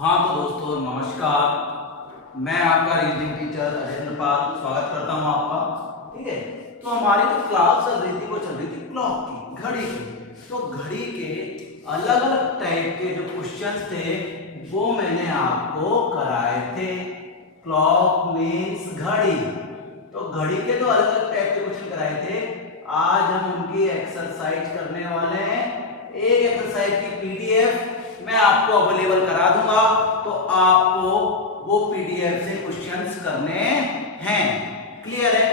हाँ तो दोस्तों नमस्कार, मैं आपका रीजनिंग टीचर अजेंद्र पाल स्वागत करता हूँ आपका। ठीक है, तो हमारी जो क्लास चल रही थी वो चल रही थी क्लॉक की, घड़ी की। तो घड़ी के अलग अलग टाइप के जो क्वेश्चंस थे वो मैंने आपको कराए थे। क्लॉक मीन्स घड़ी, तो घड़ी के जो अलग अलग टाइप के क्वेश्चन कराए थे, आज हम उनकी एक्सरसाइज करने वाले हैं। एक एक्सरसाइज की पीडीएफ मैं आपको अवेलेबल करा दूंगा, तो आपको वो पीडीएफ से क्वेश्चंस करने हैं। क्लियर है?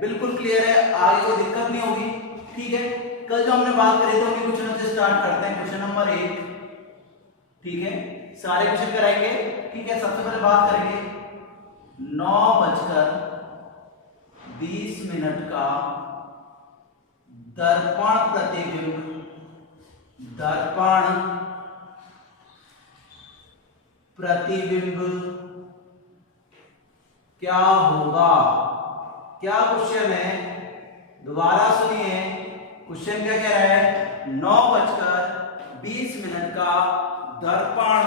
बिल्कुल क्लियर है, आगे कोई दिक्कत नहीं होगी। ठीक है, कल जो हमने बात करी थी उन्हीं क्वेश्चनों से स्टार्ट करते हैं। क्वेश्चन नंबर 1, ठीक है, सारे क्वेश्चन कराएंगे। ठीक है, सबसे पहले बात करेंगे 9:20 का दर्पण प्रतिबिंब, दर्पण प्रतिबिंब क्या होगा। क्या क्वेश्चन है, दोबारा सुनिए। क्वेश्चन क्या कह रहा है, 9:20 का दर्पण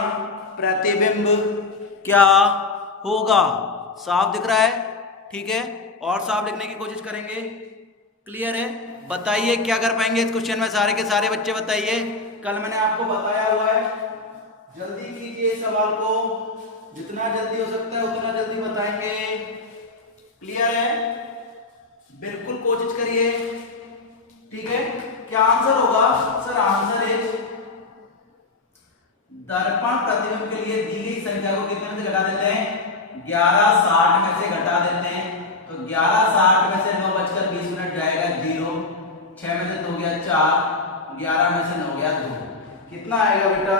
प्रतिबिंब क्या होगा। साफ दिख रहा है? ठीक है, और साफ लिखने की कोशिश करेंगे। क्लियर है? बताइए क्या कर पाएंगे इस क्वेश्चन में, सारे के सारे बच्चे बताइए। कल मैंने आपको बताया हुआ है, जल्दी कीजिए सवाल को, जितना जल्दी हो सकता है उतना जल्दी बताएंगे। क्लियर है? बिल्कुल कोशिश करिए। ठीक है, क्या आंसर होगा? सर आंसर इज, दर्पण प्रतिबिंब के लिए दी गई संख्या को कितने में से घटा देते हैं? 11:60 में से घटा देते हैं। तो 11:60 में से 9:20 जाएगा 0, 6 में से 2 गया 4, 11 में से 9 गया 2, कितना आएगा बेटा?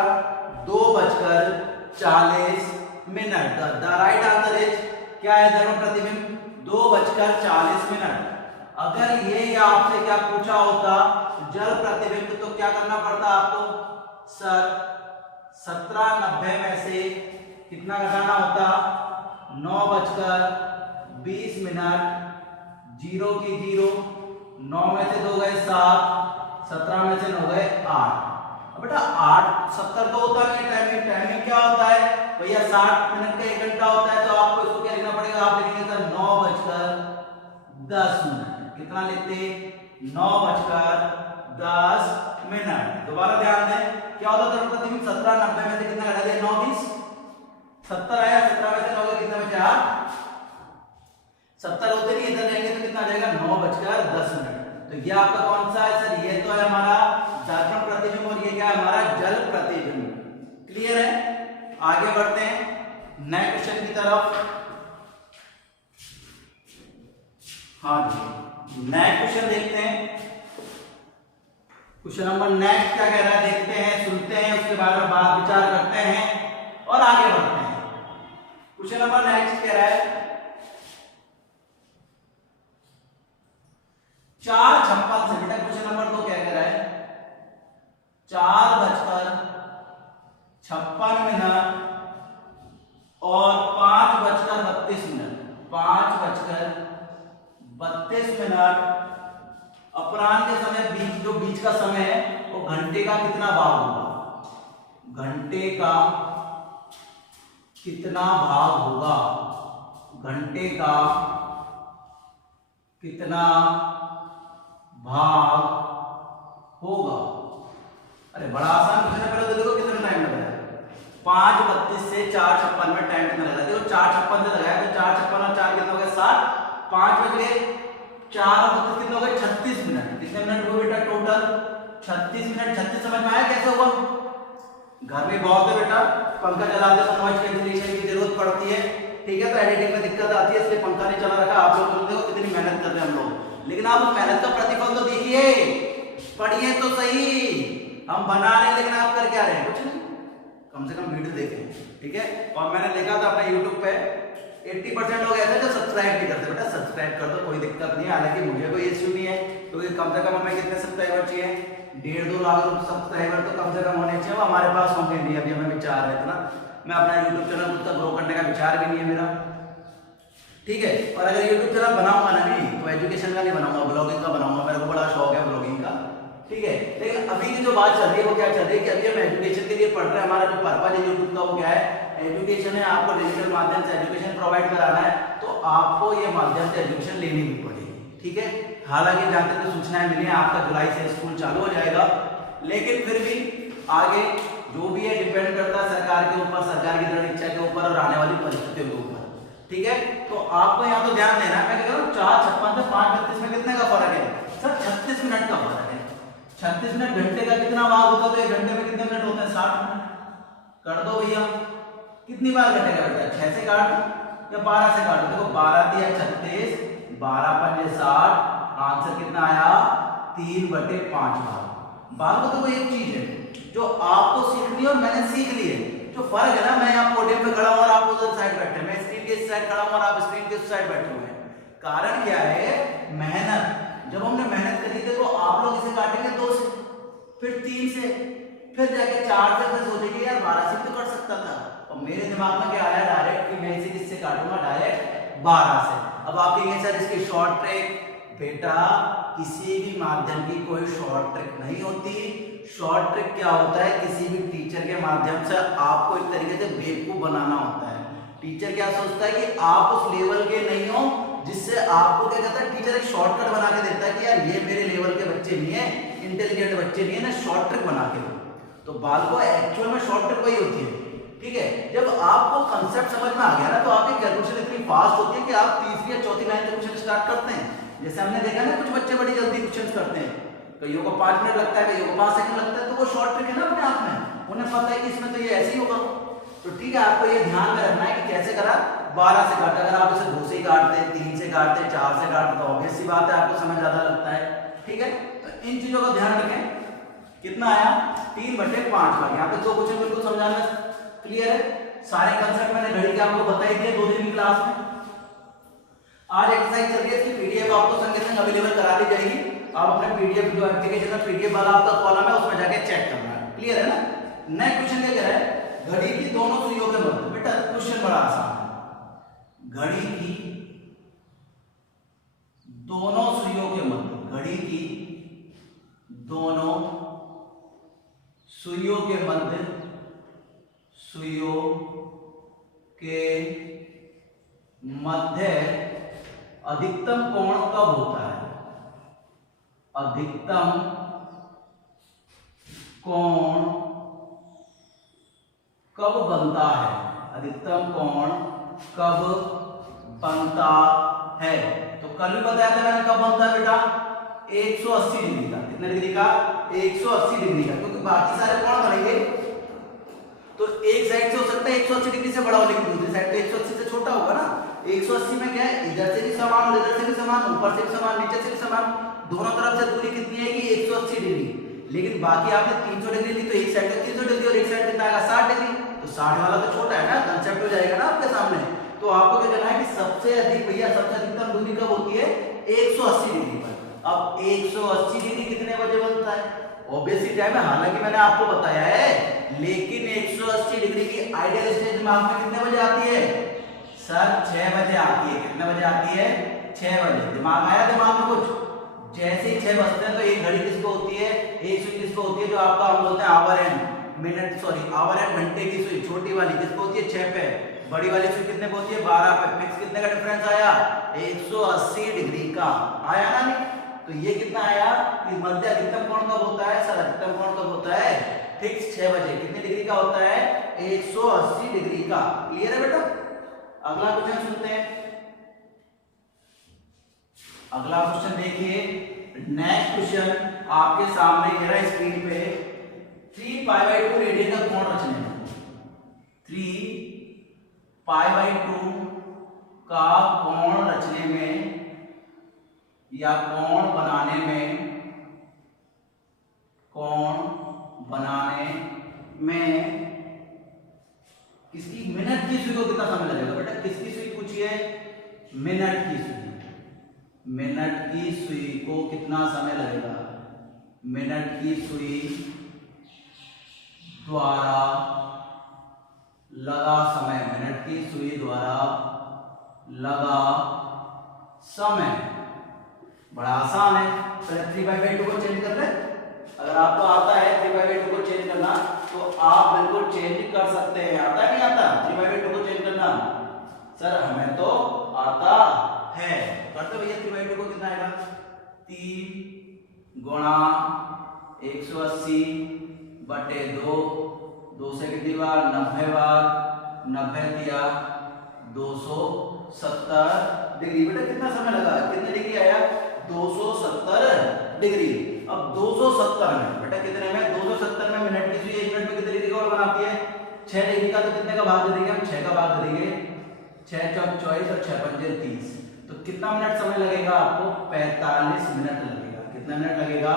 2:40। द राइट आंसर इज, क्या है दर्पण प्रतिबिंब? 2:40। अगर ये आपसे क्या पूछा होता जल प्रतिबिंब, तो क्या करना पड़ता आपको? सर 17:90 में से कितना घटाना होता? 9:20, 0 की 0, 9 में से 2 गए 7, 17 में से 9 गए 8। बेटा 8 70 तो होता नहीं है। टाइमिंग क्या होता है भैया? 60 मिनट का 1 घंटा होता है। तो आपको इसको क्या लिखना पड़ेगा? आप लिखेंगे सर 9:10। कितना लिखते? 9:10। दोबारा ध्यान दें, क्या होता था प्रतिबिंब? 17:90 में से कितना घटा दिया? 9:20, 70 आया, 17 में से 9 गया, कितना बचा? 70 होते नहीं, इधर लेंगे तो कितना आ जाएगा? 9:10। तो ये आपका कौन सा है सर? ये तो है हमारा दर्पण प्रतिबिंब, और ये क्या है? हमारा जल प्रतिबिंब। क्लियर है? आगे बढ़ते हैं नए क्वेश्चन की तरफ। हाँ जी, नए क्वेश्चन देखते हैं। क्वेश्चन नंबर नेक्स्ट क्या कह रहा है देखते हैं, सुनते हैं, उसके बारे में बात विचार करते हैं और आगे बढ़ते हैं। क्वेश्चन नंबर नेक्स्ट कह रहा है 4:56 से। बेटा क्वेश्चन नंबर 2 क्या कह रहा है? 4:56 और 5:32। 5:32 अपराह्न के समय, बीच का समय है वो घंटे का कितना भाग होगा? घंटे का कितना भाग होगा? घंटे का कितना भाग होगा? अरे बड़ा आसान क्वेश्चन है। पहले देखो कितना टाइम लग रहा है। 5:32 से 4:56 में टाइम कितना लग रहा है? देखो 4:56 से लगाया तो 4:56 और 4 कितना हो गया? 7, 5 बज गए, 4 और 32 कितना हो गए? 36 मिनट। कितने मिनट हुए बेटा टोटल? 36 मिनट। 36 समझ में आया कैसे होगा? घर में बहुत है बेटा, पंखा चलाते तो नॉइज कैंसिलेशन की जरूरत पड़ती है। ठीक है, तो एडिटिंग में दिक्कत आती है, इसलिए पंखा नहीं चला रखा। आप लोग देखो कितनी मेहनत कर रहे हैं हम लोग, लेकिन आप उस मेहनत का प्रतिफल तो देखिए, पढ़िए तो सही। हम बना रहे हैं लेकिन आप कर क्या रहे हैं? कुछ नहीं, कम से कम वीडियो देखें। ठीक है, और मैंने देखा था अपने YouTube पे 80% लोग ऐसे जो सब्सक्राइब नहीं करते। बेटा सब्सक्राइब कर दो, कोई दिक्कत नहीं है। हालांकि मुझे कोई इश्यू नहीं है, क्योंकि कम से कम हमें कितने सब्सक्राइबर चाहिए? 1.5-2 लाख सब्सक्राइबर तो कम से कम होने चाहिए। वो हमारे पास होंगे नहीं, अभी हमें विचार है इतना। मैं अपना YouTube चैनल खुद का ग्रो करने का विचार भी नहीं है मेरा। ठीक है, और अगर YouTube चैनल बनाऊंगा ना भी, तो एजुकेशन का नहीं बनाऊंगा, ब्लॉगिंग का बनाऊंगा। मेरे को बड़ा शौक है ब्लॉगिंग का। ठीक है, लेकिन अभी की जो बात चल रही है वो क्या चल रही है कि अभी हम एजुकेशन के लिए पढ़ रहे हैं, हमारा जो पर्पज है यूट्यूब का वो क्या है, एजुकेशन है। आपको डिजिटल माध्यम से एजुकेशन प्रोवाइड कराना है तो आपको ये माध्यम से एजुकेशन लेनी भी पड़ेगी, ठीक है। हालांकि जहाँ तक सूचनाएं मिली हैं आपका जुलाई से स्कूल चालू हो जाएगा, लेकिन फिर भी आगे जो भी है डिपेंड करता है सरकार के ऊपर, सरकार की दृढ़ इच्छा के ऊपर और आने वाली परिस्थितियों के ऊपर, ठीक है। तो आपको यहाँ तो ध्यान देना है, मैं कह रहा हूँ 4:56 से 5:32 में कितने का फर्क है सर, 36 मिनट का फर्क है। 36 मिनट घंटे का कितना भाग होता है, तो 1 घंटे में कितने मिनट होते हैं, 60 मिनट। कर दो भैया, कितनी बार घटेगा बेटा, 6 से काट या 12 से काट, देखो 12 दिया 36, 12 पंजे 60, आंसर कितना आया 3/5 बार। बात को तो एक चीज है जो आपको सीखनी है और मैंने सीख ली है। जो फर्क है ना, मैं यहाँ पोडियम पे खड़ा हूँ और आप उधर साइड बैठे हैं, मैं स्क्रीन के इस साइड खड़ा हूँ और आप स्क्रीन के उस साइड बैठे हुए हैं। कारण क्या है, मेहनत। जब हमने मेहनत करी थी तो आप लोग इसे काटेंगे 2 से, फिर 3 से, फिर जाके 4 से, फिर सोचेंगे यार 12 से तो कर सकता था। और मेरे दिमाग में क्या आया डायरेक्ट कि मैं इसे किससे काटूंगा, डायरेक्ट 12 से। अब आप कहेंगे सर इसकी शॉर्ट ट्रिक, बेटा किसी भी माध्यम की कोई शॉर्ट ट्रिक नहीं होती। शॉर्ट ट्रिक क्या होता है, किसी भी टीचर के माध्यम से आपको एक तरीके से बेवकूफ बनाना होता है। टीचर क्या सोचता है कि आप उस लेवल के नहीं हो, जिससे आपको क्या कहता है, टीचर एक शॉर्टकट बना के देता है कि यार ये मेरे लेवल के बच्चे नहीं है, इंटेलिजेंट बच्चे नहीं है ना, शॉर्ट ट्रिक बना के दो। तो बाल को एक्चुअल में शॉर्ट ट्रिक वही होती है, ठीक है। जब आपको कंसेप्ट समझ में आ गया ना तो आपकी कैलकुलेशन इतनी फास्ट होती है कि आप तीसरी या चौथी लाइन से क्वेश्चन स्टार्ट करते हैं। जैसे हमने देखा ना, कुछ बच्चे बड़ी जल्दी क्वेश्चन करते हैं, कईयों को 5 मिनट लगता है, कईयों को 5 सेकंड लगता है, तो वो शॉर्ट ट्रिक है ना अपने आप में, उन्हें पता है कि इसमें तो ये ऐसे ही होगा। तो ठीक है, आपको ये ध्यान में रखना है कि कैसे करा, 12 से काटा। अगर आप इसे 2 से काटते हैं, 3 से काटते हैं, 4 से काटते तो ऑब्वियस सी बात है आपको समय ज्यादा लगता है, ठीक है। तो इन चीजों का ध्यान रखें। कितना आया 3/5 बार। यहाँ पे 2 क्वेश्चन बिल्कुल समझाना क्लियर है। सारे कंसेप्ट मैंने घड़ी के आपको बता ही दिए 2 दिन की क्लास में। आज एक्सरसाइज चल रही है, इसकी पीडीएफ आपको संगे संग अवेलेबल करा दी जाएगी। आप अपने पीडीएफ जो एप्लीकेशन है, पीडीएफ वाला आपका कॉलम है, उसमें जाके चेक करना है, क्लियर है ना। नेक्स्ट क्वेश्चन क्या कह रहा है, घड़ी की दोनों सुइयों के मध्य। बेटा क्वेश्चन बड़ा आसान है, घड़ी की दोनों सुइयों के मध्य, घड़ी की दोनों सुइयों के मध्य, सुइयों के मध्य अधिकतम कोण कब होता है, अधिकतम कोण कब बनता है, अधिकतम कोण कब बनता है। तो कल भी बताया था मैंने कब बनता है बेटा, 180 डिग्री का। कितने डिग्री का, 180 डिग्री का, क्योंकि बाकी सारे कोण बनेंगे तो एक साइड से हो सकता है 180 डिग्री से बड़ा हो, लेकिन दूसरी साइड पे 180 से छोटा होगा ना। 180 में क्या है, इधर से भी समान और इधर से भी समान, ऊपर से भी समान, नीचे से भी समान, दोनों तरफ से दूरी कितनी है कि 180 डिग्री। लेकिन बाकी आपने 300 डिग्री ली तो एक साइड पे 300 डिग्री और एक साइड कितना आएगा 60 डिग्री, तो 60 वाला तो छोटा है ना, कंसेप्ट हो जाएगा ना आपके सामने। तो आपको क्या करना है कि सबसे अधिक भैया सबसे अधिकतम दूरी कब होती है, 180 डिग्री पर। अब 180 डिग्री कितने बजे बनता है, ऑब्वियसली टाइम है, हालांकि मैंने आपको बताया है, लेकिन 180 डिग्री की आइडियल स्टेज दिमाग में कितने बजे आती है सर, 6 बजे आती है। कितने बजे आती है, 6 बजे। दिमाग आया दिमाग में कुछ, जैसे ही 6 बजते हैं तो एक घड़ी किसको होती है, एक सुई किसको होती है, जो आपका हम बोलते हैं our and minute, sorry our and घंटे की सुई, छोटी वाली किसको होती है 6 पे, बड़ी वाली सुई कितने पे होती है 12 पे। फिक्स कितने का डिफरेंस आया, 180 डिग्री का आया ना। नहीं तो ये कितना आया कि मध्य अधिकतम कोण कब होता है सर, अधिकतम कोण कब होता है, फिक्स 6 बजे। कितने डिग्री का होता है, 180 डिग्री का। क्लियर है बेटा। अगला क्वेश्चन सुनते हैं। अगला क्वेश्चन देखिए, नेक्स्ट क्वेश्चन आपके सामने ये रहा स्क्रीन पे। 3π/2 रेडियन का कोण रचने में, 3π/2 का कोण रचने में या कोण बनाने में, कोण बनाने में किसकी, मिनट की सुई को कितना समय लगेगा बेटा, किसकी सुई पूछिए, मिनट की सुई। मिनट की सुई को कितना समय लगेगा, मिनट की सुई द्वारा लगा समय, मिनट की सुई द्वारा लगा समय। बड़ा आसान है, पहले 3/2 को चेंज कर ले। अगर आपको आता है करना, तो आप बिल्कुल चेंज कर सकते हैं। आता है नहीं आता 3/2 को चेंज करना? सर हमें तो आता है। करते भैया 3/2 को कितना आएगा? 3 गुणा 180 बटे 2, 2 से कितनी बार? 90 बार, 90 दिया 270 डिग्री। बेटा कितना समय लगा? कितने डिग्री आया? 270 डिग्री। अब 270 में बेटा कितने में? 270 में मिनट की सुई 1 मिनट में कितने डिग्री का कोण बनाती है? 6 डिग्री का। तो कितने का भाग दे देंगे हम? 6 का भाग दे देंगे। 6 चौक 24 और 6 पंजे 30। तो कितना मिनट समय लगेगा आपको? 45 मिनट लगेगा। कितना मिनट लगेगा?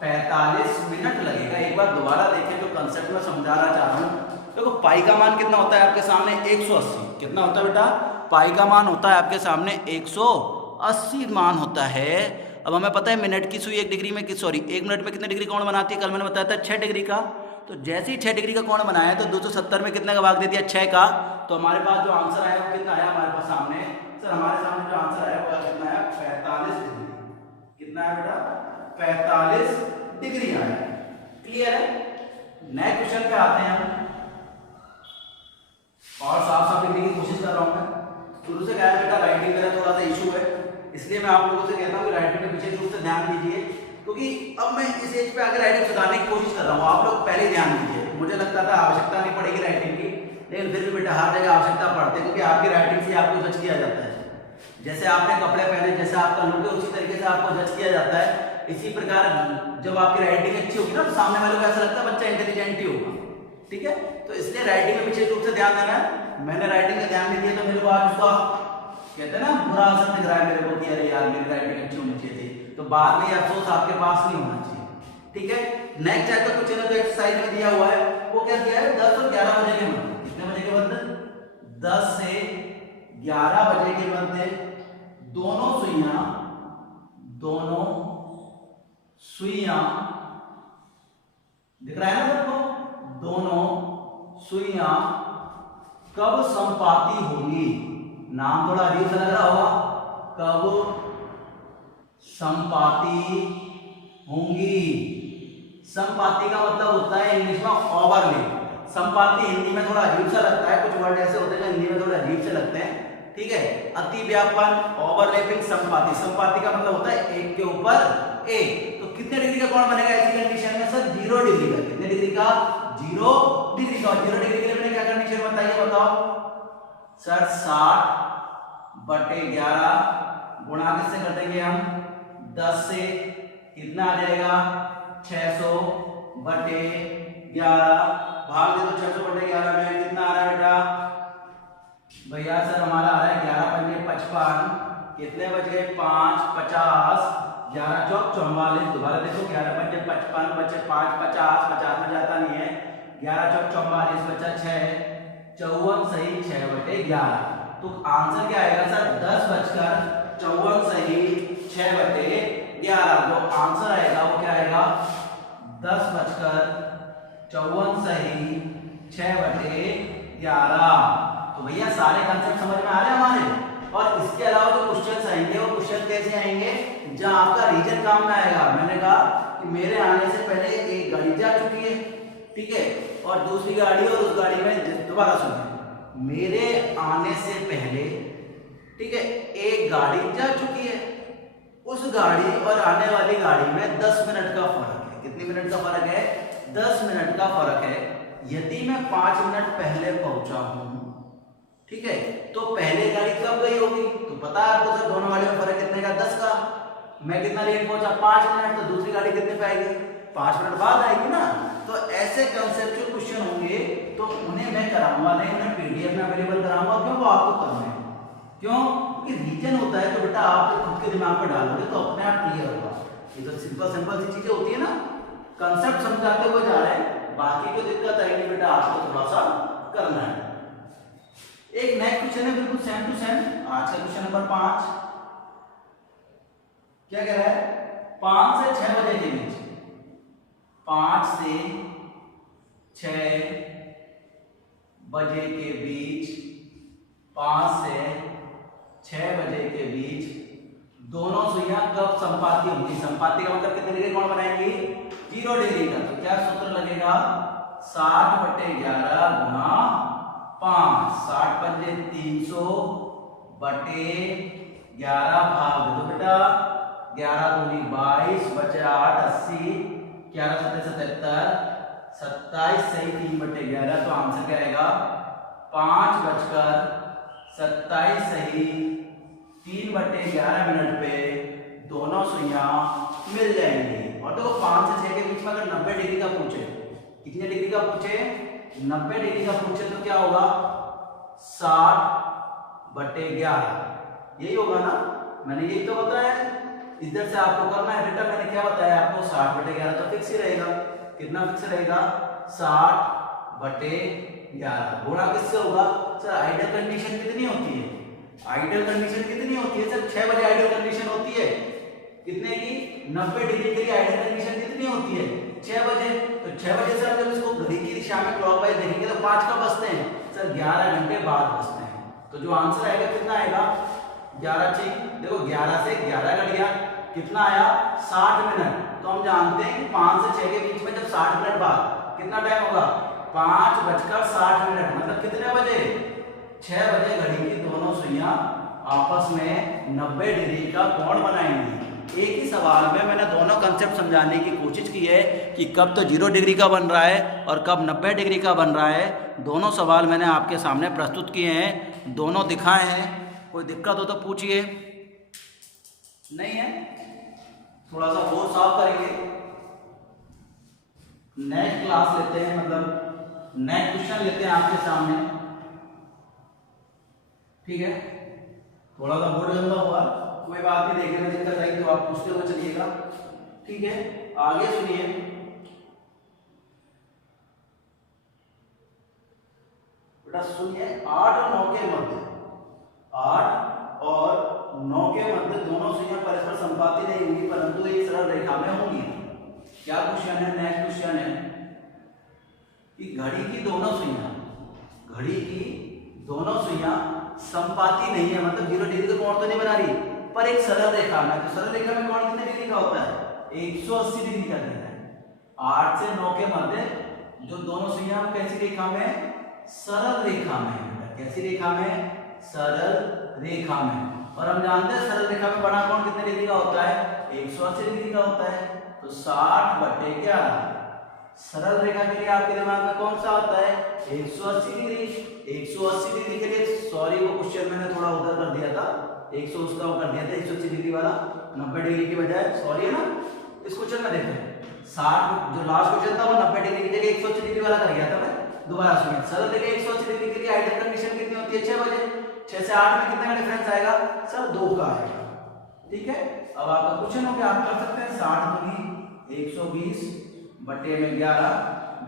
45 मिनट लगेगा। एक बार दोबारा देखें जो कंसेप्ट में समझाना चाह रहा हूं। देखो पाई का मान कितना होता है आपके सामने? 180। कितना होता है बेटा? पाई का मान होता है आपके सामने 180 मान होता है। अब हमें पता है मिनट की सुई 1 डिग्री में 1 मिनट में कितने डिग्री कोण बनाती है? कल मैंने बताया था 6 डिग्री का। तो जैसे ही 6 डिग्री का कोण बनाया तो 270 में कितने का भाग दे दिया? 6 का। तो हमारे पास जो आंसर आया वो कितना आया हमारे पास सामने? सर हमारे सामने जो आंसर आया वो कितना आया? 45 डिग्री। कितना आया बेटा? 45 डिग्री आया। क्लियर है? नए क्वेश्चन पे आते हैं हम, और साफ लिखने की कोशिश कर रहा हूं मैं। शुरू से क्या है बेटा, राइटिंग मेरा थोड़ा सा इशू है, इसलिए मैं आप लोगों से कहता हूं कि राइटिंग में विशेष रूप से ध्यान दीजिए, क्योंकि अब मैं इस एज पे आकर राइटिंग सुधारने की कोशिश कर रहा हूं। आप लोग पहले ध्यान दीजिए। मुझे लगता था आवश्यकता नहीं पड़ेगी राइटिंग की, लेकिन फिर भी बेटा हर जगह आवश्यकता पड़ती है, क्योंकि आपकी राइटिंग से आपको जज किया जाता है। जैसे आपने कपड़े पहने, जैसे आपका लुक है, उसी तरीके से आपको जज किया जाता है। इसी प्रकार जब आपकी राइटिंग अच्छी होगी ना, तो सामने वाले को ऐसा लगता है बच्चा इंटेलिजेंट ही होगा। ठीक है, तो इसलिए राइटिंग में विशेष रूप से ध्यान देना है। मैंने राइटिंग में ध्यान नहीं दिया तो मेरे को आज उसका कहते हैं ना बुरा असर दिख रहा है मेरे को कि अरे यार मेरी राइटिंग अच्छी होनी चाहिए थी। तो बाद में ये अफसोस आपके पास नहीं होना चाहिए। ठीक है, नेक्स्ट चैप्टर क्वेश्चन है जो एक्सरसाइज में दिया हुआ है, वो क्या दिया है? 10 और 11 बजे के मध्य। कितने बजे के मध्य? 10 से 11 बजे के मध्य दोनों सुइयां दिख रहा है ना सबको? दोनों सुइयां कब संपाती होंगी? नाम थोड़ा अजीब सा लग रहा होगा। कब संपाती होंगी? संपाती का मतलब होता है इंग्लिश में ओवरलैप। संपाती हिंदी में थोड़ा अजीब सा लगता है, कुछ वर्ड ऐसे होते हैं जो हिंदी में थोड़े अजीब से लगते हैं। ठीक है, अति व्यापन, ओवरलैपिंग, संपाती। संपाती का मतलब होता है एक के ऊपर एक। तो कितने डिग्री का कोण बनेगा ऐसी कंडीशन में? सर 0 डिग्री का। कितने डिग्री का? 0 डिग्री का। 0 डिग्री के लिए मैंने क्या कंडीशन बताइए, बताओ सर? 60 बटे 11 गुणा किससे कर देंगे हम? 10 से। कितना आ जाएगा? 600 बटे 11 भाग दे दो 600 बटे 11 में। कितना आ रहा है बेटा? भैया सर हमारा आ रहा है 11 पंजे 55। कितने बच गए? 5 50 11 चौक 44। दोबारा देखो 11 पंजे 55 बचे 5 50 50 में जाता नहीं है। 11 चौक 44 बचा 6 54 सही 6 बटे 11। तो आंसर क्या आएगा सर? 10 बजकर 54 सही 6 बटे 11। जो आंसर आएगा वो क्या आएगा? 10 बजकर 54 सही 6 बटे 11। तो भैया सारे कंसेप्ट समझ में आ रहे हैं हमारे। और इसके अलावा जो क्वेश्चंस आएंगे वो क्वेश्चन कैसे आएंगे? जहां आपका रीजन काम में आएगा। मैंने कहा कि मेरे आने से पहले एक गाड़ी जा चुकी है, ठीक है, और दूसरी गाड़ी, और उस गाड़ी में दोबारा सुनिए, मेरे आने से पहले, ठीक है, एक गाड़ी जा चुकी है, उस गाड़ी और आने वाली गाड़ी में 10 मिनट का फर्क है। कितने मिनट का फर्क है? 10 मिनट का फर्क है। यदि मैं 5 मिनट पहले पहुंचा हूं, ठीक है, तो पहले गाड़ी कब गई होगी? तो पता है आपको सर दोनों गाड़ियों में फर्क कितने का? 10 का। मैं कितना लेट पहुंचा? 5 मिनट। तो दूसरी गाड़ी कितने पे आएगी? 5 मिनट बाद आएगी ना। तो ऐसे कंसेप्चुअल क्वेश्चन होंगे तो उन्हें मैं कराऊंगा नहीं, उन्हें पीडीएफ में अवेलेबल कराऊंगा। क्यों? वो आपको करना है। क्यों? क्योंकि रीजन होता है तो बेटा आप खुद के दिमाग में डालोगे तो अपने आप क्लियर होगा। ये तो सिंपल सी चीजें होती है ना, कंसेप्ट समझाते हुए जा रहे हैं, बाकी कोई दिक्कत आएगी बेटा आपको थोड़ा सा करना है। एक नेक्स्ट क्वेश्चन है बिल्कुल सेम टू सेम, आज का क्वेश्चन नंबर 5 क्या कह रहा है? 5 से 6 बजे के बीच, 5 से 6 बजे के बीच, 5 से 6 बजे के बीच दोनों सुइयां कब संपाती होंगी? संपाती का मतलब कितने डिग्री कोण बनाएंगी? 0 डिग्री का। तो क्या सूत्र लगेगा? 60/11 गुणा 5, 60 पंजे 300/11 भाग दो बेटा 11 दूनी 22 बचे 8 80 11 सत्ते 77 27 सही 3/11। तो आंसर क्या आएगा? 5:27 सही 3/11 मिनट पे दोनों सुइयां मिल जाएंगी। और देखो 5 से 6 के बीच में अगर 90 डिग्री का पूछे, कितने डिग्री का पूछे? 90 डिग्री का पूछे तो क्या होगा? 60/11 यही होगा ना? मैंने यही तो बताया है। इधर से आपको करना है बेटा, मैंने क्या बताया आपको? 60/11 तो फिक्स ही रहेगा। कितना फिक्स रहेगा? 60/11 गुणा किससे होगा? सर आइडियल कंडीशन कितनी होती है? आइडियल कंडीशन कितनी होती है? सर 6 बजे आइडियल कंडीशन होती है। कितने की? 90 डिग्री के लिए आइडियल कंडीशन कितनी होती है? 6 बजे। तो 6 बजे से जब इसको घड़ी की दिशा में क्लॉकवाइज देखेंगे तो 5 कब बजते हैं? सर 11 घंटे बाद बजते हैं। तो जो आंसर आएगा कितना आएगा? 11 ठीक। देखो 11 से 11 घट गया, कितना आया? 60 मिनट। तो हम जानते हैं कि 5 से 6 के बीच में जब 60 मिनट बाद कितना टाइम होगा? 5:60 मतलब कितने बजे? 6 बजे घड़ी की दोनों सुइयां आपस में 90 डिग्री का कोण बनाएंगी। एक ही सवाल में मैंने दोनों कंसेप्ट समझाने की कोशिश की है कि कब तो 0 डिग्री का बन रहा है और कब 90 डिग्री का बन रहा है। दोनों सवाल मैंने आपके सामने प्रस्तुत किए हैं, दोनों दिखाए हैं। कोई दिक्कत हो तो पूछिए। नहीं है? थोड़ा सा और साफ करेंगे। नेक्स्ट क्लास लेते हैं, मतलब नेक्स्ट क्वेश्चन लेते हैं आपके सामने। ठीक है? थोड़ा सा बोर्ड गंदा हुआ, कोई बात नहीं, देखने में दिक्कत आई तो आप पूछते हुए चलिएगा। ठीक है, आगे सुनिए। बेटा सुनिए, 8 और 9 के मध्य, 8 और 9 के मध्य दोनों सुइयां परस्पर संपाती नहीं होंगी, परंतु एक सरल रेखा में होंगी। क्या क्वेश्चन है? नेक्स्ट क्वेश्चन है कि घड़ी की दोनों सुइयां संपाती नहीं है, मतलब 0 डिग्री का कोण तो नहीं बना रही, पर एक सरल रेखा में। तो सरल रेखा में कोण कितने डिग्री का होता है? 180 डिग्री का रहता है। 8 से 9 के मध्य जो दोनों सुइयां कैसी रेखा में? सरल रेखा में। कैसी रेखा में? सरल रेखा में। और हम जानते हैं सरल रेखा में बड़ा कोण कितने डिग्री का होता है? 180 डिग्री का होता है। तो 60/11 सरल रेखा के लिए आपके दिमाग में कौन सा होता है? 180 डिग्री। 180 डिग्री के लिए, सॉरी वो क्वेश्चन मैंने थोड़ा उधर कर दिया था, 100 उसका वो कर दिया था 180 डिग्री वाला, 90 डिग्री की बजाय, सॉरी है ना। इस क्वेश्चन में देखो 60 जो लास्ट क्वेश्चन था वो 90 डिग्री की जगह 180 डिग्री वाला कर गया था मैं। दोबारा सुनिए, सरल रेखा 180 डिग्री के लिए आइडियल कंडीशन कितनी होती है? 6 बजे। 6 से 8 में कितने का डिफरेंस आएगा? सर 2 का आएगा। ठीक है, अब आपका क्वेश्चन हो गया, आप कर सकते हैं 60 दूनी 120 बटे में 11,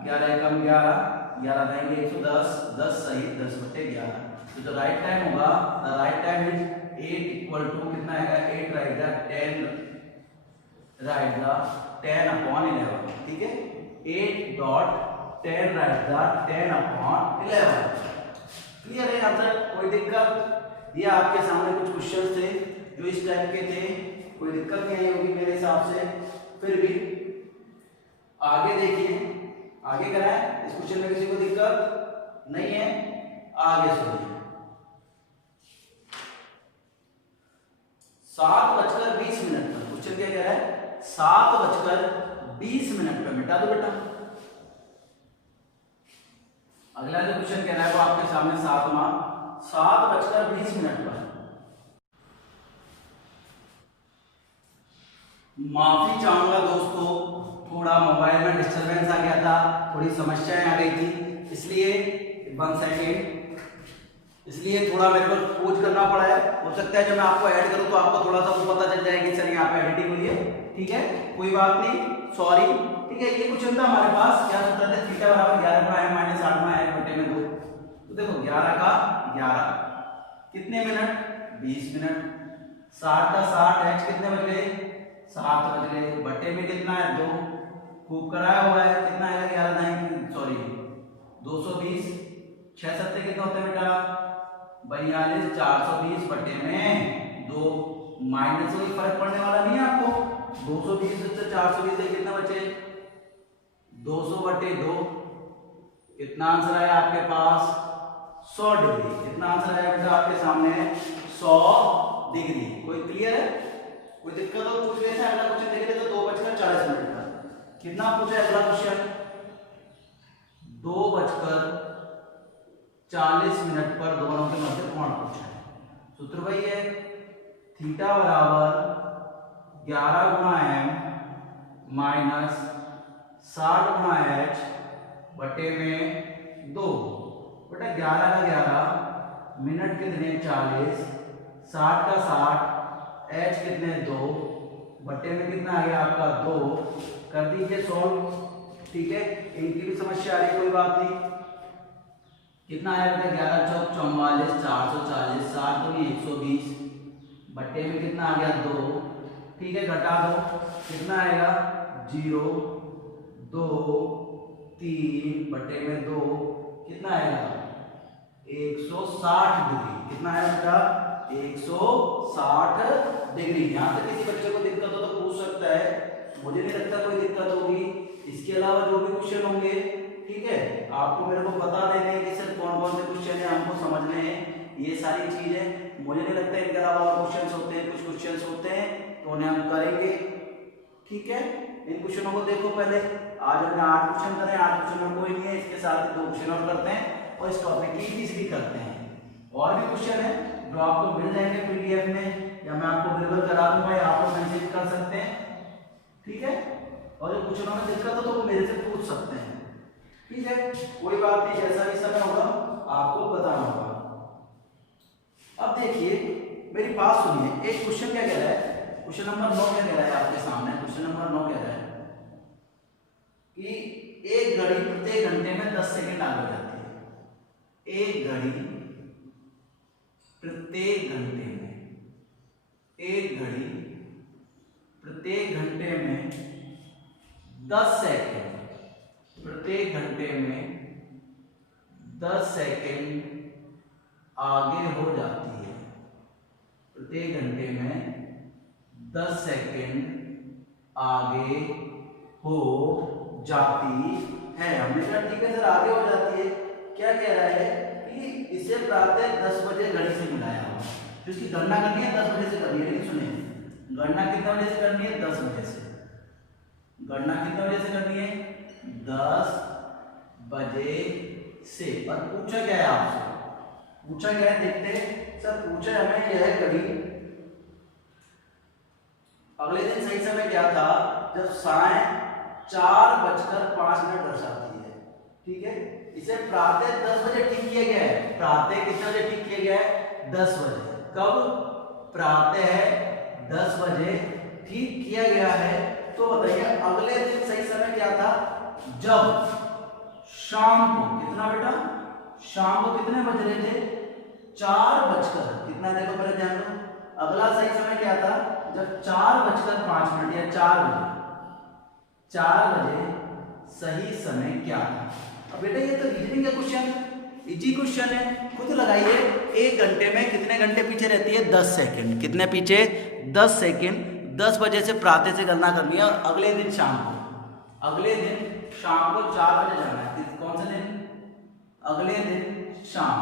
11 एकम 11, 11 देंगे 110, 10 सही 10/11। तो जो राइट टाइम होगा, the right time is 8 equal to कितना आएगा? 8 राइट द 10 राइट द 10/11। ठीक है, 8.10 राइट द 10/11। क्लियर है आंसर? कोई दिक्कत? ये आपके सामने कुछ क्वेश्चन थे जो इस टाइप के थे, कोई दिक्कत नहीं आई होगी मेरे हिसाब से। फिर भी आगे देखिए, आगे कराएं। इस क्वेश्चन में किसी को दिक्कत नहीं है? आगे सुनिए। 7:20 पर क्वेश्चन क्या कह रहा है? 7:20 पर मिटा दो बेटा। अगला जो क्वेश्चन कह रहा है वो आपके सामने 7:20 पर। माफी चाहूंगा दोस्तों, थोड़ा मोबाइल में डिस्टरबेंस आ गया था, थोड़ी समस्याएं आ गई थी, इसलिए 1 सेकेंड, इसलिए थोड़ा मेरे को खोज करना पड़ा है। हो सकता है जब मैं आपको ऐड करूं तो आपको थोड़ा सा वो पता चल जाएगी सर यहाँ पे एडिटिंग हुई है। ठीक है, कोई बात नहीं, सॉरी। ठीक है, ये क्वेश्चन था हमारे पास, क्या सूत्र था? थीटा बराबर 11 - 8 - 2। तो देखो 11 का 11 कितने मिनट? 20 मिनट। 60 का 60 h कितने बज गए? 7 बज गए। बटे में कितना है? 2। खूब कराया हुआ है, कितना आएगा? 11 सॉरी 220। 6 सत्ते कितने होते हैं बेटा? 42। 420 बटे में 2 माइनस कोई फर्क पड़ने वाला नहीं है आपको। 220 से 420 से कितना बचे 200/2। कितना आंसर आया आपके पास 100 डिग्री। कितना आंसर आया बेटा आपके सामने 100 डिग्री। कोई क्लियर है? कोई दिक्कत हो पूछ लेते हैं। अगला क्वेश्चन देख लेते 2:40 का। कितना पूछा है अगला क्वेश्चन 2:40 पर दोनों के मध्य कोण पूछा है। सूत्र वही है थीटा बराबर 11 गुणा m माइनस 60 गुणा h बटे में 2। बेटा 11 का 11 मिनट कितने 40 60 का 60 h कितने 2 बटे में कितना आ गया आपका 2। कर दीजिए सॉल्व। ठीक है इनकी भी समस्या आ रही है कोई बात नहीं। कितना आया बेटा 11 चौक 44 440 60 दूनी 120 बटे में कितना आ गया 2। ठीक है घटा दो कितना आएगा 0 2 3 बटे में 2 कितना आएगा 160 डिग्री। कितना आया बेटा 160 डिग्री। यहाँ से किसी बच्चे को दिक्कत हो तो पूछ सकता है। मुझे नहीं लगता कोई दिक्कत होगी। इसके अलावा जो भी क्वेश्चन होंगे ठीक है आपको मेरे को बता देने कि सर कौन कौन से क्वेश्चन है हमको समझने हैं। ये सारी चीजें मुझे नहीं लगता इनके अलावा और क्वेश्चंस होते हैं। कुछ क्वेश्चंस होते हैं तो उन्हें हम करेंगे। ठीक है इन क्वेश्चनों को देखो पहले। आज हमने 8 क्वेश्चन करे। 8 क्वेश्चन में कोई नहीं है। इसके साथ 2 क्वेश्चन और करते हैं और इस टॉपिक की तीसरी करते हैं। और भी क्वेश्चन है जो आपको मिल जाएंगे पीडीएफ में या मैं आपको अवेलेबल करा दूंगा या आप लोग मैसेज कर सकते हैं। ठीक है और जो क्वेश्चनों में दिक्कत हो तो वो मेरे से पूछ सकते हैं। ठीक है कोई बात नहीं। जैसा भी समय होगा आपको बताना होगा। अब देखिए मेरी बात सुनिए। एक क्वेश्चन क्या कह रहा है क्वेश्चन नंबर 9 क्या कह रहा है आपके सामने। क्वेश्चन नंबर 9 कह रहा है कि एक घड़ी प्रत्येक घंटे में 10 सेकंड आगे जाती है। एक घड़ी प्रत्येक घंटे में एक घड़ी प्रत्येक घंटे में 10 सेकंड प्रत्येक घंटे में 10 सेकंड आगे हो जाती है। प्रत्येक घंटे में 10 सेकंड आगे हो जाती है। हमने कहा ठीक है सर आगे हो जाती है। क्या कह रहा है कि इसे प्रातः 10 बजे घड़ी से मिलाया हो। तो इसकी गणना करनी है 10 बजे से करनी है। लेकिन सुनिए गणना कितने बजे से करनी है 10 बजे से। गणना कितने बजे से करनी है 10 बजे से। और पूछा क्या है आपसे पूछा क्या है देखते हैं। सर पूछा हमें यह घड़ी अगले दिन सही समय क्या था जब साय 4:05 दर्शाती है। ठीक है इसे प्रातः 10 बजे ठीक किया गया है। प्रातः कितने बजे ठीक किया गया है 10 बजे। कब प्रातः 10 बजे ठीक किया गया है। तो बताइए अगले दिन सही समय क्या था जब शाम को कितना बेटा शाम को कितने बज रहे थे 4 कितना देखो पहले ध्यान दो। अगला सही समय क्या था जब 4:05 या 4 बजे सही समय क्या था। अब बेटा ये तो रीजनिंग का क्वेश्चन इजी क्वेश्चन है। खुद लगाइए एक घंटे में कितने घंटे पीछे रहती है 10 सेकंड। कितने पीछे 10 सेकंड। 10 बजे से प्रातः से गणना करनी है और अगले दिन शाम को 4 बजे जाना है। कौन से दिन अगले दिन शाम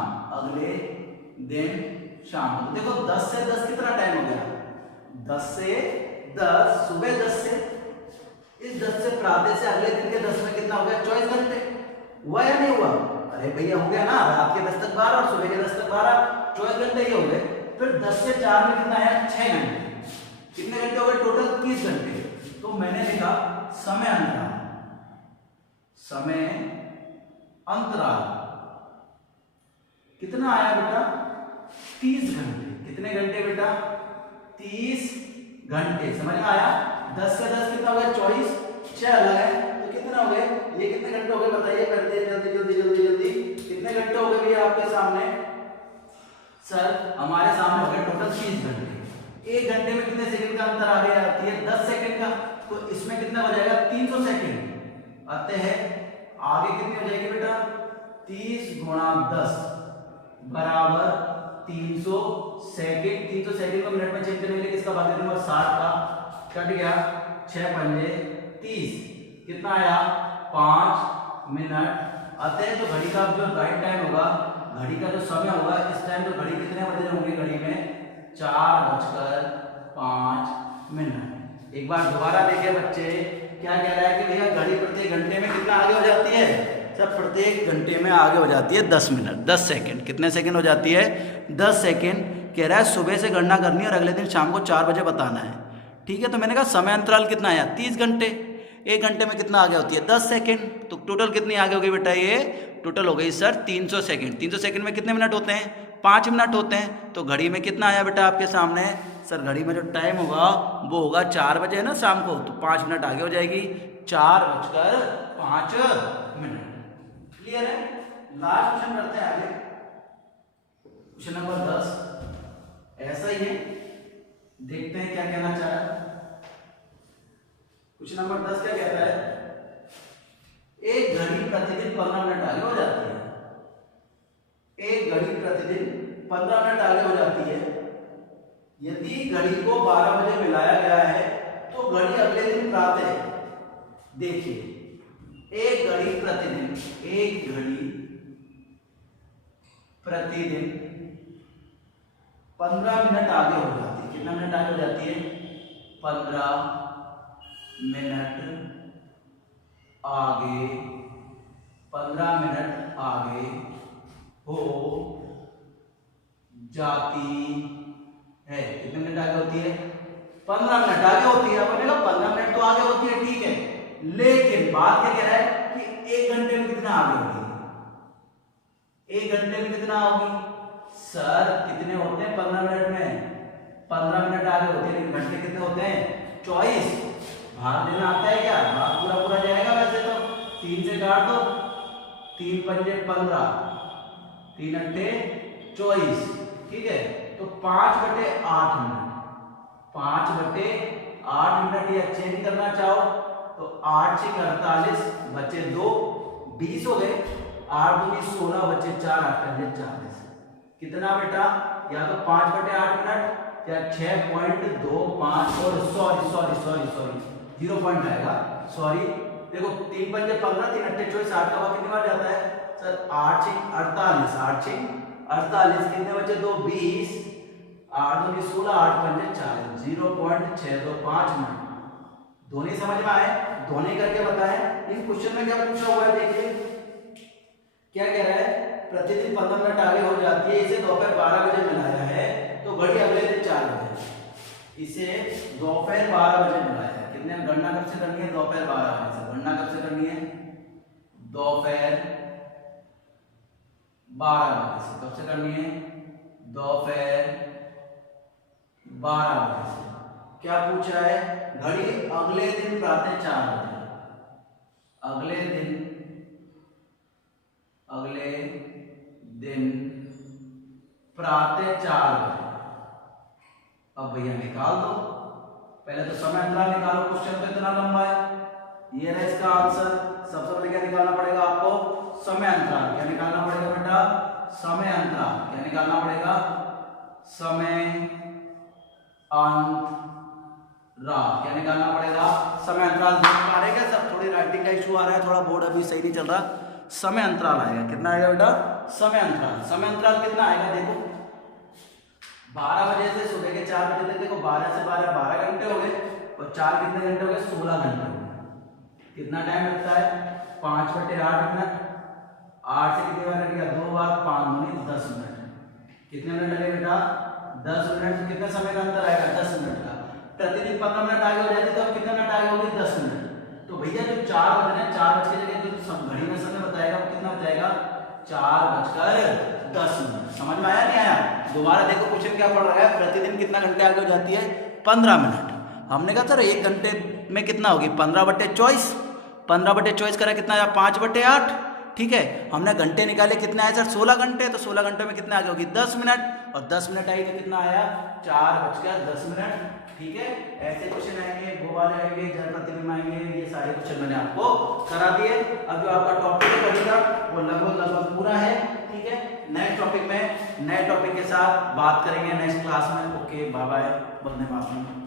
को। देखो 10 से 10 कितना टाइम हो गया 10 से 10 सुबह 10 से इस 10 से प्रातः से अगले दिन के 10 में कितना हो गया 24 घंटे। हुआ या नहीं हुआ। अरे भैया हो गया ना। रात के 10 तक 12 और सुबह के 10 तक 12 24 घंटे ही हो गए। फिर 10 से 4 में कितना आया 6 घंटे। कितने घंटे हो गए टोटल 30 घंटे। तो मैंने लिखा समय अंतराल कितना आया बेटा 30 घंटे। कितने घंटे बेटा 30 घंटे। समझ में आया। 10 से 10 कितना हो गया 24 6 अलग है तो कितने हो गए ये कितने घंटे हो गए बताइए। कर दे जल्दी कितने घंटे हो गए भैया आपके सामने। सर हमारे सामने हो गए टोटल 30 घंटे। एक घंटे में कितने सेकंड का अंतर आगे आती है 10 सेकंड का। तो इसमें कितना हो जाएगा 300 सेकंड आते हैं। आगे कितनी हो जाएगी बेटा 30 × 10 बराबर 300 सेकंड, 300 सेकंड को मिनट में चेंज करने के लिए किसका भाग देंगे 60 का, कट गया 6 पंजे 30, कितना आया 5 मिनट। अतः जो घड़ी का जो राइट टाइम होगा, घड़ी का जो समय होगा इस टाइम तो घड़ी कितने बजे होंगे, घड़ी में 4:05। एक बार दोबारा देखिए बच्चे, क्या कह रहा है कि भैया घड़ी प्रत्येक घंटे में कितना आगे हो जाती है सर, प्रत्येक घंटे में आगे हो जाती है 10 मिनट 10 सेकंड। कितने सेकंड हो जाती है 10 सेकंड। कह रहा है सुबह से गणना करनी है और अगले दिन शाम को 4 बजे बताना है। ठीक है, तो मैंने कहा समय अंतराल कितना आया 30 घंटे, एक घंटे में कितना आगे होती है 10 सेकंड, तो टोटल कितनी आगे हो गई बेटा, ये टोटल हो गई सर 300 सेकंड। 300 सेकंड में कितने मिनट होते हैं 5 मिनट होते हैं, तो घड़ी में कितना आया बेटा आपके सामने सर, घड़ी में जो टाइम होगा वो होगा 4 बजे है ना शाम को, तो 5 मिनट आगे हो जाएगी 4:05। क्लियर है। लास्ट क्वेश्चन करते हैं आगे, क्वेश्चन नंबर 10 ऐसा ही है, देखते हैं क्या कहना चाह रहा है। क्वेश्चन नंबर 10 क्या कहता है, एक घड़ी प्रतिदिन 15 मिनट आगे हो जाती है, एक घड़ी प्रतिदिन 15 मिनट आगे हो जाती है। यदि घड़ी को 12 बजे मिलाया गया है तो घड़ी अगले दिन प्रातः, देखिए एक घड़ी प्रतिदिन 15 मिनट आगे हो जाती है। कितना मिनट आगे हो जाती है 15 मिनट आगे, 15 मिनट आगे हो जाती है। कितने मिनट आगे होती है 15 मिनट आगे होती है। अपने लोग 15 मिनट तो आगे होती है, ठीक है, लेकिन बात क्या कह रहा है कि एक घंटे में कितना आगे होगी, एक घंटे में कितना होगी सर, कितने होते हैं 15 मिनट में 15 मिनट आगे होते हैं, लेकिन घंटे कितने होते हैं 24। भाग देना आता है क्या, भाग पूरा पूरा जाएगा वैसे तो, 3 से काट दो, 3 पंजे 15, 3 अट्ठे 24, ठीक है, तो 5/8 मिनट, 5/8 मिनट या चेंज करना चाहो तो 8 से 48 बचे 2, 20 हो गए, 8 दूनी 16 बचे 4, 8 पंजे 40। कितना बेटा, या तो 5/8 मिनट या 6.25, और सॉरी 0 पॉइंट आएगा, सॉरी देखो 3 पंजे 15, 3 अट्ठे 24, 8 का कितनी बार जाता है सर 8 से 48, 8 से 48, कितने बचे 2, 20, 8 दूनी 16, 8 पंजे 40, 0.625 मिनट। दोनों समझ में आए, दोनों करके बताएं। इन क्वेश्चन में क्या पूछा हुआ है, देखिए क्या कह रहा है, प्रतिदिन 15 मिनट आगे हो जाती है, इसे दोपहर 12 बजे मिलाया है तो घड़ी अगले दिन 4 बजे, इसे दोपहर 12 बजे मिलाया है। कितने गणना कब से करनी है, दोपहर 12 बजे से। गणना कब से करनी है, दोपहर 12 बजे से। कब से करनी है, दोपहर 12 बजे से। क्या पूछा है, घड़ी अगले दिन प्रातः 4 बजे, अगले दिन प्रातः 4 बजे। अब भैया निकाल दो, पहले तो समय अंतराल निकालो, क्वेश्चन तो इतना लंबा है। ये रहा इसका आंसर। सबसे पहले क्या निकालना पड़ेगा आपको, समय अंतराल। क्या निकालना पड़ेगा बेटा, समय अंतराल। क्या निकालना पड़ेगा, समय अंतराल। क्या निकालना पड़ेगा, समय अंतराल। देख पा रहे क्या सब, थोड़ी राइटिंग का इशू आ रहा है, थोड़ा बोर्ड अभी सही नहीं चल रहा। समय अंतराल आएगा, कितना आएगा बेटा, समय अंतराल। समय अंतराल कितना आएगा, देखो 12 बजे से सुबह के 4 बजे तक, देखो 12 से 12 घंटे हो गए, और 4 कितने घंटे हो गए, 16 घंटे हो गए। कितना टाइम लगता है, 5/8 मिनट, 8 से कितनी बार लगेगा, 2 बार, 5 दूनी 10 मिनट। कितने मिनट लगे बेटा, 10 मिनट। कितने समय का अंतर आएगा, 10 मिनट का। प्रतिदिन 15 मिनट आगे हो जाती, तो अब कितने मिनट आगे होगी, 10 मिनट। तो भैया जो 4 बज रहे हैं, 4 बज के जगह जो घड़ी में समय बताएगा वो कितना बचाएगा, 4:10 मिनट। समझ में आया नहीं आया, दोबारा देखो क्वेश्चन क्या पढ़ रहा है, प्रतिदिन कितना घंटे आगे हो जाती है, 15 मिनट। हमने कहा सर 1 घंटे में कितना होगी, 15/24, 15/24 करा कितना आया, 5/8, ठीक है। हमने घंटे निकाले, कितने आए सर, 16 घंटे, तो 16 घंटे में कितने आगे होगी, 10 मिनट, और 10 मिनट आई तो कितना आया, 4:10 मिनट, ठीक है। ऐसे क्वेश्चन आएंगे, वो वाले आएंगे, जल प्रतिबिंब आएंगे, ये सारे क्वेश्चन मैंने आपको करा दिए। अब जो आपका टॉपिक है वो लगभग पूरा है, ठीक है। नेक्स्ट टॉपिक में नए टॉपिक के साथ बात करेंगे नेक्स्ट क्लास में। Okay bye bye, Vande Mataram.